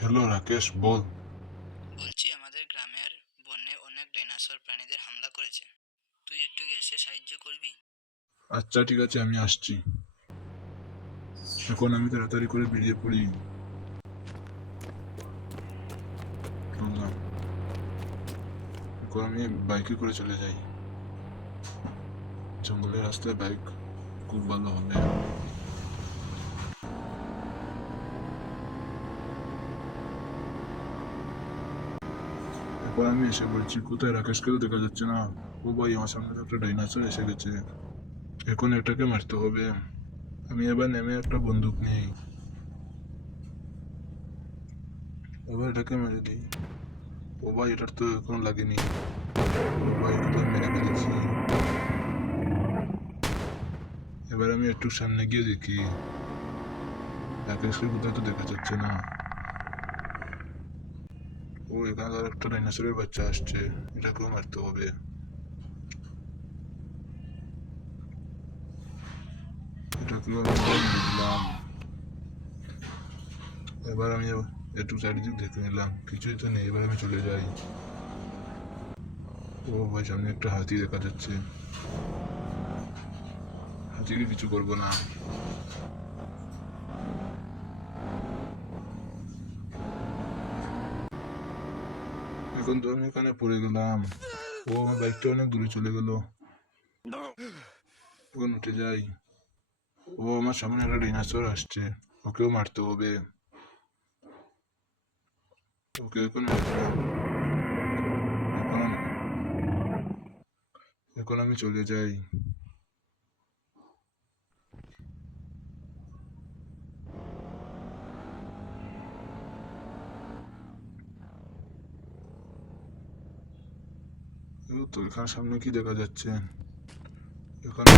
Hello Rakesh, বল। বলছি আমাদের গ্রামের বনে অনেক ডাইনোসর প্রাণীদের হামলা করেছে। তুই একটু এসে সাহায্য করবি? আচ্ছা ঠিক আছে, আমি আসছি। এখন আমি তাড়াতাড়ি করে বেরিয়ে পড়ি। চললাম। এখন আমি বাইকে করে চলে যাই। জঙ্গলের রাস্তায় বাইক খুব ভালো হবে। এখন আমি এসে পড়েছি। কোথায় রাকেশকে তো দেখা যাচ্ছে না। ও ভাই, আমার সামনে তো একটা ডাইনোসর এসে গেছে। এখন এটাকে মারতে হবে। আমি এবার নেমে একটা বন্দুক নেই। এবার এটাকে মেরে দিই। ও ভাই, এটার তো এখনো লাগেনি। ও ভাই, এটা তো মেরে ফেলেছি। এবার আমি একটু সামনে গিয়ে দেখি রাকেশকে কোথায় তো দেখা যাচ্ছে না। ও, এখানে আর একটা ডাইনোসরের বাচ্চা আসছে। এটাকেও মারতে হবে। এটাকেও আমি মেরে দিলাম। এবার আমি একটু চারিদিক দেখে নিলাম, কিছুই তো নেই। এবার আমি চলে যাই। ও ভাই, সামনে একটা হাতি দেখা যাচ্ছে। হাতিকে কিছু করবো না। এখন তো আমি এখানে পড়ে গেলাম। ও, আমার বাইকটা অনেক দূরে চলে গেল। এখন উঠে যাই। ও, আমার সামনে একটা ডাইনোসর আসছে। ওকেও মারতে হবে। ওকে এখন মেরে দিলাম। এখন এখন আমি চলে যাই। তো এখানে সামনে কি দেখা যাচ্ছে? এখানে